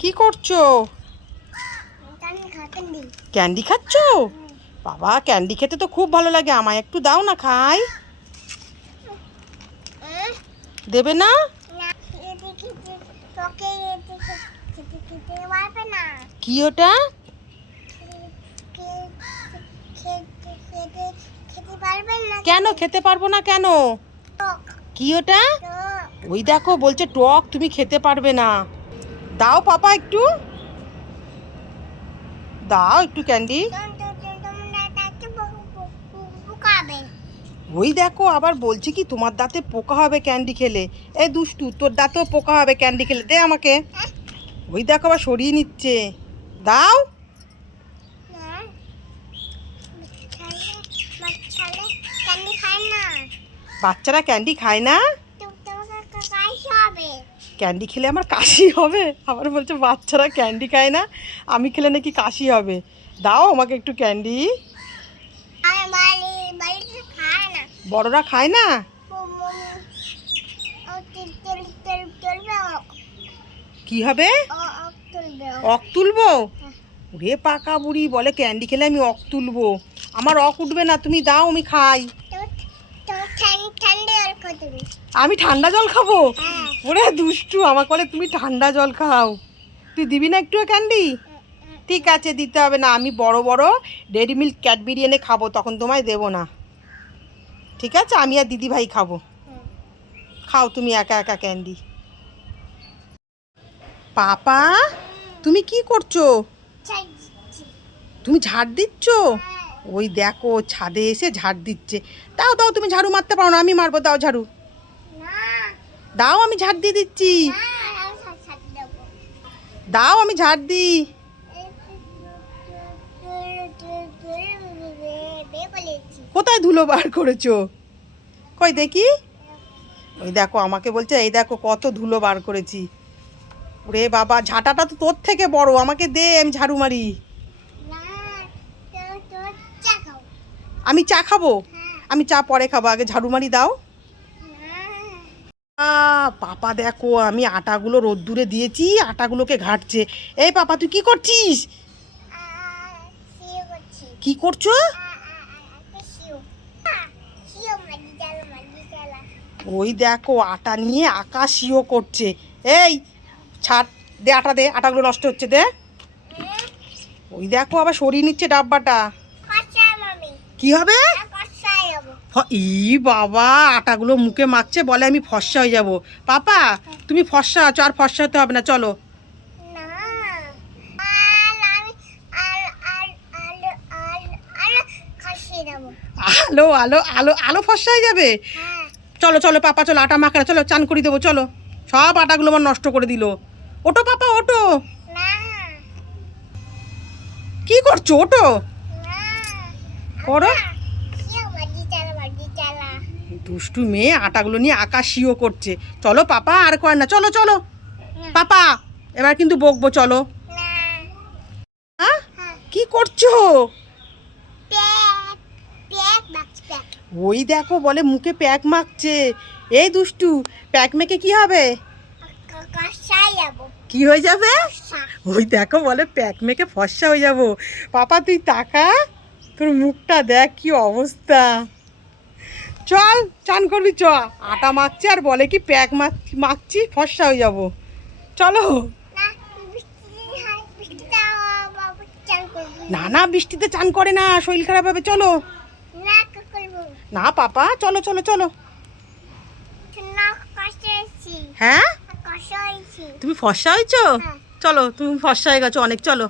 কি করছো? ক্যান্ডি খাচ্ছ? বাবা, ক্যান্ডি খেতে তো খুব ভালো লাগে, আমায় একটু দাও না, খাই। দেবে না? কি ওটা? কেন খেতে পারবো না কেন? কি ওটা? ওই দেখো বলছে টক, তুমি খেতে পারবে না। দাও পাপা, একটু দাও, একটু ক্যান্ডি। ওই দেখো আবার বলছে কি তোমার দাঁতে পোকা হবে ক্যান্ডি খেলে। এ দুষ্টু, তোর দাঁতেও পোকা হবে ক্যান্ডি খেলে, দে আমাকে। ওই দেখো আবার সরিয়ে নিচ্ছে, দাও। বাচ্চারা ক্যান্ডি খায় না? ক্যান্ডি খেলে আমার কাশি হবে? আবার বলছে বাচ্চারা ক্যান্ডি খায় না, আমি খেলে নাকি কাশি হবে। দাও আমাকে একটু ক্যান্ডি। বড়রা খায় না? কি হবে? অক তুলবো? রে পাকা বুড়ি বলে ক্যান্ডি খেলে আমি অক তুলবো। আমার অক উঠবে না, তুমি দাও, আমি খাই। আমি ঠান্ডা জল খাবো? ওরে দুষ্টু, আমাকে বলে তুমি ঠান্ডা জল খাও। তুই দিবি না একটু ক্যান্ডি? ঠিক আছে, দিতে হবে না, আমি বড় বড় ডেয়ারি মিল্ক ক্যাডবেরি এনে খাবো, তখন তোমায় দেবো না। ঠিক আছে, আমি আর দিদি ভাই খাবো। খাও তুমি একা একা ক্যান্ডি। পাপা, তুমি কি করছো? তুমি ঝাড় দিচ্ছ? ওই দেখো ছাদে এসে ঝাড় দিচ্ছে। দাও দাও, তুমি ঝাড়ু মারতে পারো না, আমি মারবো, দাও ঝাড়ু দাও, আমি ঝাড় দিয়ে দিচ্ছি। দাও, আমি ঝাড় দিই। কোথায় ধুলো বার করেছো? কই দেখি। ওই দেখো আমাকে বলছে, এই দেখো কত ধুলো বার করেছি। ওরে বাবা, ঝাঁটাটা তো তোর থেকে বড়, আমাকে দে, আমি ঝাড়ু মারি। আমি চা খাবো? আমি চা পরে খাবো, আগে ঝাড়ু মারি, দাও। পাপা দেখো আমি আটাগুলো রোদ্দুরে দিয়েছি, আটাগুলোকে ঘাটছে। এই পাপা, তুই কি করছিস? কি করছো? ওই দেখো আটা নিয়ে আকাশিও করছে। এই ছাড়, দে আটা, দে, আটাগুলো নষ্ট হচ্ছে, দে। ওই দেখো আবার সরিয়ে নিচ্ছে ডাব্বাটা। কি হবে? ই বাবা, আটাগুলো মুখে মাখছে, বলে আমি ফর্সা হয়ে যাব। পাপা, তুমি ফর্সা আছো, আর ফর্সা হতে হবে না, চলো। আলো আলো আলো আলো ফর্সা হয়ে যাবে? চলো চলো পাপা, চলো আটা মাখা, চলো চান করে দেবো, চলো। সব আটাগুলো আমার নষ্ট করে দিল। ওটো পাপা, ওটো। কি করছো? ওটো করো। দুষ্টু মেয়ে আটাগুলো নিয়ে আকাশিও করছে। চলো পাপা, আর কর না, চলো চলো পাপা, এবার কিন্তু বকবো, চলো। হ্যাঁ, কি করছো? ওই দেখো বলে মুখে প্যাক মাখছে। এই দুষ্টু, প্যাক মেখে কি হবে? কি হয়ে যাবে? ওই দেখো বলে প্যাক মেখে ফর্সা হয়ে যাব। পাপা তুই তাকা, তোর মুখটা দেখ কি অবস্থা। চল চান করবি, চ। আটা মাখছে আর বলে কি প্যাক মাখছি, ফর্সা হয়ে যাব। চলো। না না, বৃষ্টিতে চান করে না, শরীর খারাপ হবে, চলো। না পাপা, চলো চলো চলো। হ্যাঁ, তুমি ফর্সা হয়েছো? চলো, তুমি ফর্সা হয়ে গেছো অনেক, চলো।